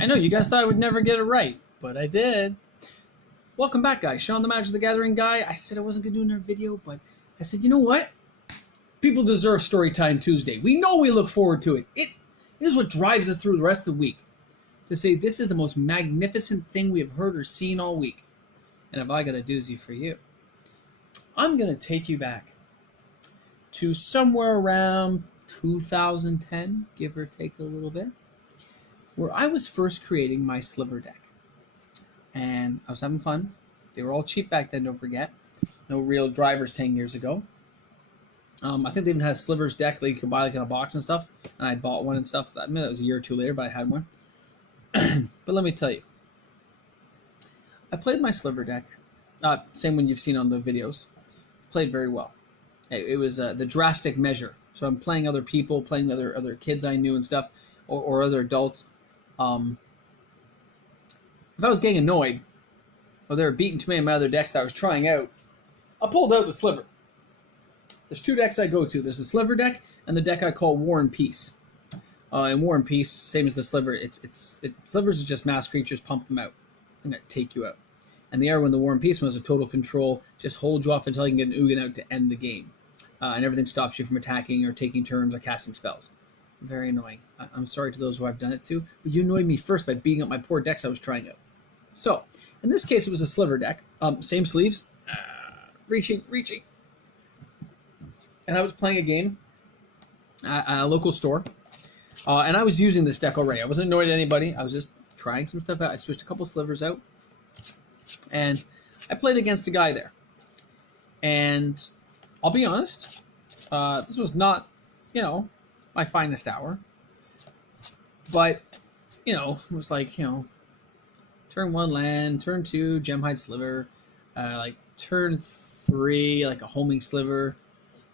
I know, you guys thought I would never get it right, but I did. Welcome back, guys. Sean the Magic of the Gathering guy. I said I wasn't going to do another video, but I said, you know what? People deserve Storytime Tuesday. We know we look forward to it. It is what drives us through the rest of the week. To say this is the most magnificent thing we have heard or seen all week. And have I got a doozy for you? I'm going to take you back to somewhere around 2010, give or take a little bit, where I was first creating my sliver deck. And I was having fun. They were all cheap back then, don't forget. No real drivers 10 years ago. I think they even had a slivers deck that you could buy like in a box and stuff. And I bought one and stuff. I mean, that was a year or two later, but I had one. But let me tell you. I played my sliver deck. Same one you've seen on the videos. Played very well. It was the drastic measure. So I'm playing other people, playing other kids I knew and stuff, or other adults. If I was getting annoyed, or they were beating too many of my other decks that I was trying out, I pulled out the sliver. There's two decks I go to. There's the sliver deck and the deck I call War and Peace. And War and Peace, same as the sliver. Slivers is just mass creatures, pump them out. I'm gonna take you out. And the other one, the War and Peace, was a total control. Just hold you off until you can get an Ugin out to end the game. And everything stops you from attacking or taking turns or casting spells. Very annoying. I'm sorry to those who I've done it to, but you annoyed me first by beating up my poor decks I was trying out. So, in this case, it was a sliver deck. Same sleeves. Reaching. And I was playing a game at a local store. And I was using this deck already. I wasn't annoyed at anybody. I was just trying some stuff out. I switched a couple slivers out. And I played against a guy there. And I'll be honest, this was not, my finest hour. But, it was like, turn 1 land, turn 2, Gemhide Sliver, turn 3, like a homing sliver,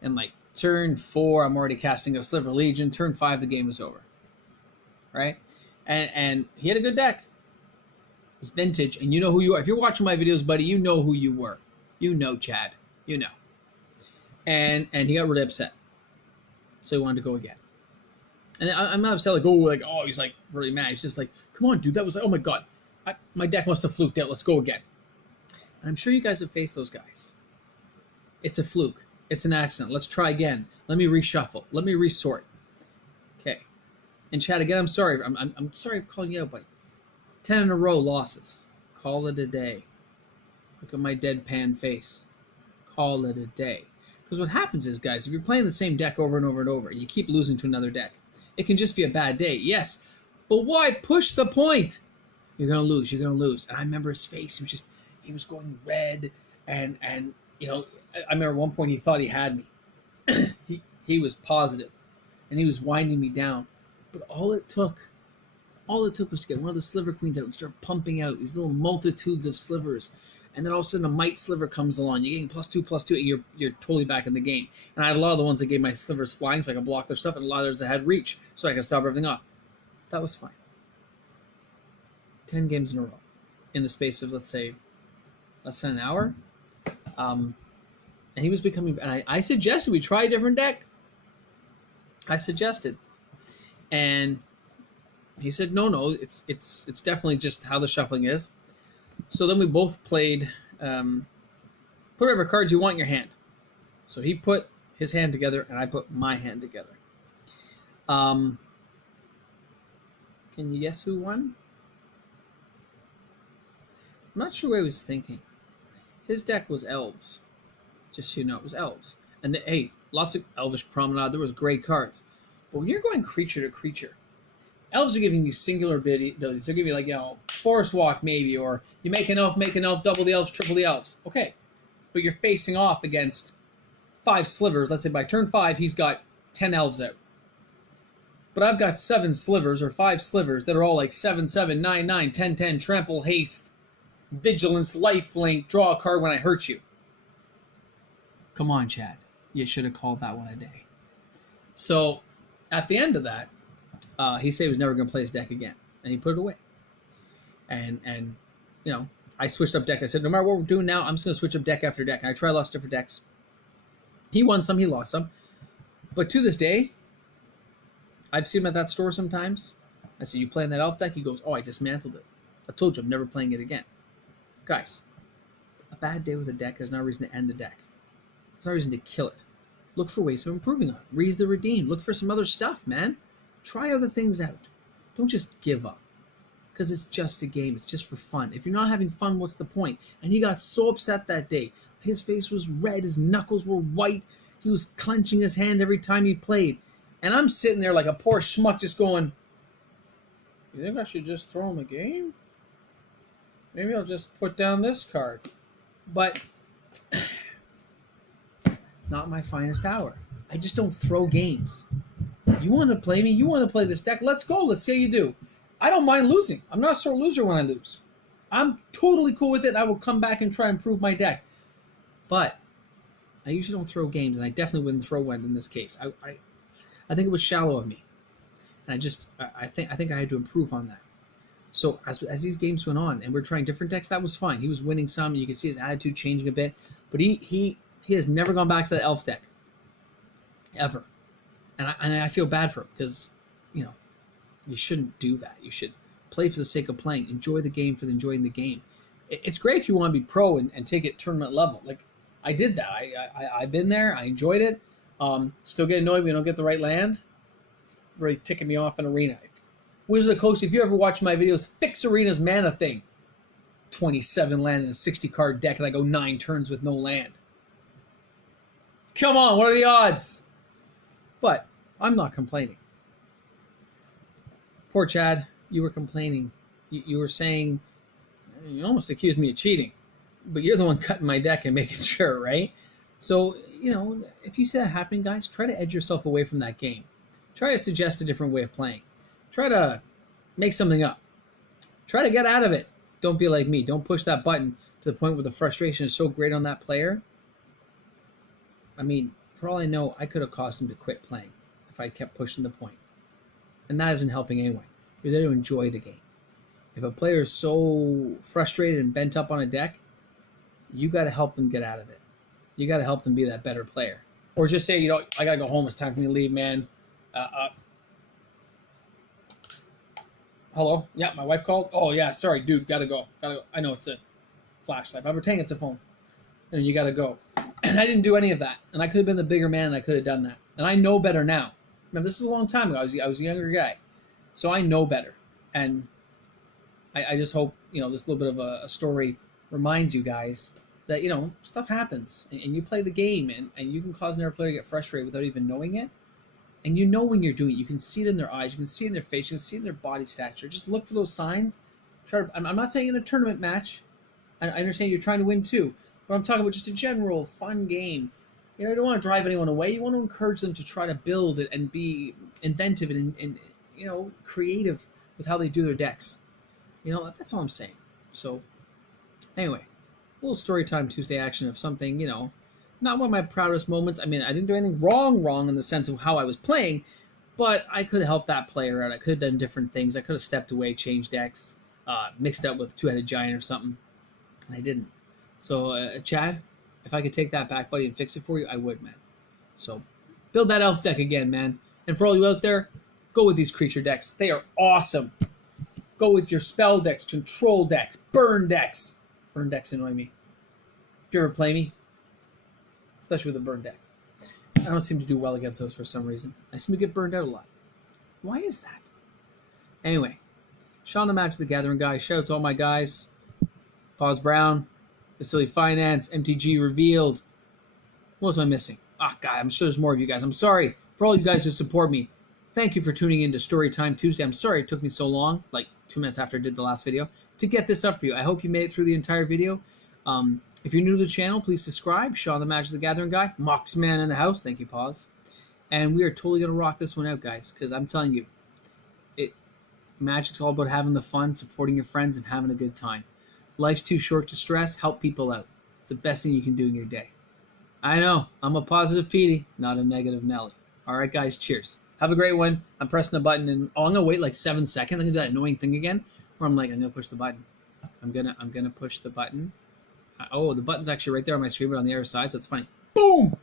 and turn 4, I'm already casting a Sliver Legion, turn 5, the game is over. Right? And he had a good deck. It was vintage, and you know who you are. If you're watching my videos, buddy, you know who you were. You know, Chad. You know. And he got really upset. So he wanted to go again. And I'm not upset he's really mad. He's just like, come on, dude, that was oh my god. My deck must have fluked out. Let's go again. And I'm sure you guys have faced those guys. It's a fluke. It's an accident. Let's try again. Let me reshuffle. Let me resort. Okay. And Chad, again, I'm sorry. I'm sorry for calling you out, buddy. 10 in a row losses. Call it a day. Look at my deadpan face. Call it a day. Because what happens is, guys, if you're playing the same deck over and over and over, and you keep losing to another deck, it can just be a bad day, yes. But why push the point? You're going to lose. You're going to lose. And I remember his face. He was going red. And I remember at one point he thought he had me. he was positive. And he was winding me down. But all it took was to get one of the Sliver Queens out and start pumping out these little multitudes of slivers. And then all of a sudden a Might Sliver comes along. You're getting +2/+2, and you're totally back in the game. And I had a lot of the ones that gave my slivers flying so I could block their stuff, and a lot of others that had reach so I could stop everything off. That was fine. 10 games in a row. In the space of, let's say, less than an hour. And he was becoming... And I suggested we try a different deck. I suggested. And he said, no, it's definitely just how the shuffling is. So then we both played, put whatever cards you want in your hand. So he put his hand together, and I put my hand together. Can you guess who won? I'm not sure what he was thinking. His deck was elves. Just so you know, it was elves. And hey, lots of Elvish Promenade. There was great cards. But when you're going creature to creature, elves are giving you singular abilities. They'll give you, Forest Walk maybe, or you make an elf, double the elves, triple the elves. Okay. But you're facing off against 5 slivers. Let's say by turn 5, he's got 10 elves out. But I've got 7 slivers or 5 slivers that are all like 7/7, 9/9, 10/10, trample, haste, vigilance, lifelink, draw a card when I hurt you. Come on, Chad. You should have called that one a day. So at the end of that, he said he was never going to play his deck again, and he put it away. And I switched up deck. I said, no matter what we're doing now, I'm just going to switch up deck after deck. And I tried lots of different decks. He won some, he lost some. But to this day, I've seen him at that store sometimes. I said, you playing that elf deck? He goes, oh, I dismantled it. I told you I'm never playing it again. Guys, a bad day with a deck is not a reason to end the deck. It's not a reason to kill it. Look for ways of improving on it. Raise the redeem. Look for some other stuff, man. Try other things out. Don't just give up. Because it's just a game. It's just for fun. If you're not having fun, what's the point? And he got so upset that day. His face was red. His knuckles were white. He was clenching his hand every time he played. And I'm sitting there like a poor schmuck just going, you think I should just throw him a game? Maybe I'll just put down this card. But not my finest hour. I just don't throw games. You want to play me? You want to play this deck? Let's go. Let's see how you do. I don't mind losing. I'm not a sore loser when I lose. I'm totally cool with it. And I will come back and try and improve my deck. But I usually don't throw games, and I definitely wouldn't throw one in this case. I think it was shallow of me, and I think I had to improve on that. So as these games went on, and we're trying different decks, that was fine. He was winning some, and you can see his attitude changing a bit. But he has never gone back to that elf deck, ever. And I feel bad for him because, you shouldn't do that. You should play for the sake of playing. Enjoy the game for enjoying the game. It's great if you want to be pro and take it tournament level. Like I did that. I've been there. I enjoyed it. Still get annoyed when we don't get the right land. It's really ticking me off in Arena. Wizard of the Coast, if you ever watch my videos, fix Arena's mana thing. 27 land in a 60 card deck, and I go 9 turns with no land. Come on, what are the odds? But I'm not complaining. Poor Chad, you were complaining. You were saying, you almost accused me of cheating, but you're the one cutting my deck and making sure, right? So, if you see that happening, guys, try to edge yourself away from that game. Try to suggest a different way of playing. Try to make something up. Try to get out of it. Don't be like me. Don't push that button to the point where the frustration is so great on that player. I mean, for all I know, I could have caused him to quit playing if I kept pushing the point. And that isn't helping anyone. You're there to enjoy the game. If a player is so frustrated and bent up on a deck, you got to help them get out of it. You got to help them be that better player. Or just say, I got to go home. It's time for me to leave, man. Hello? Yeah, my wife called? Oh, yeah, sorry, dude, gotta go. I know it's a flashlight, but I'm pretending it's a phone. And you gotta go. And I didn't do any of that. And I could have been the bigger man, and I could have done that. And I know better now. Remember, this is a long time ago. I was a younger guy. So I know better. And I just hope, this little bit of a story reminds you guys that, stuff happens. And you play the game, and you can cause another player to get frustrated without even knowing it. And when you're doing it. You can see it in their eyes. You can see it in their face. You can see it in their body stature. Just look for those signs. I'm not saying in a tournament match. I understand you're trying to win too. But I'm talking about just a general fun game. You don't want to drive anyone away. You want to encourage them to try to build it and be inventive and creative with how they do their decks. That's all I'm saying. So, anyway, a little Storytime Tuesday action of something, not one of my proudest moments. I mean, I didn't do anything wrong in the sense of how I was playing, but I could have helped that player out. I could have done different things. I could have stepped away, changed decks, mixed up with two-headed giant or something. I didn't. So, Chad, if I could take that back, buddy, and fix it for you, I would, man. So, build that elf deck again, man. And for all you out there, go with these creature decks. They are awesome. Go with your spell decks, control decks, burn decks. Burn decks annoy me. If you ever play me, especially with a burn deck, I don't seem to do well against those for some reason. I seem to get burned out a lot. Why is that? Anyway, Sean the Magic the Gathering guy. Shout out to all my guys. Pause Brown, Vasily Finance, MTG Revealed. What was I missing? God, I'm sure there's more of you guys. I'm sorry for all you guys who support me. Thank you for tuning in to Storytime Tuesday. I'm sorry it took me so long, like 2 minutes after I did the last video, to get this up for you. I hope you made it through the entire video. If you're new to the channel, please subscribe. Sean the Magic the Gathering guy. Moxman in the house. Thank you, Pause. And we are totally going to rock this one out, guys, because I'm telling you, Magic's all about having the fun, supporting your friends, and having a good time. Life's too short to stress. Help people out. It's the best thing you can do in your day. I know. I'm a positive Petey, not a negative Nelly. All right, guys. Cheers. Have a great one. I'm pressing the button, and I'm going to wait like 7 seconds. I'm going to do that annoying thing again, where I'm going to push the button. I'm gonna push the button. Oh, the button's actually right there on my screen, but on the other side, so it's funny. Boom!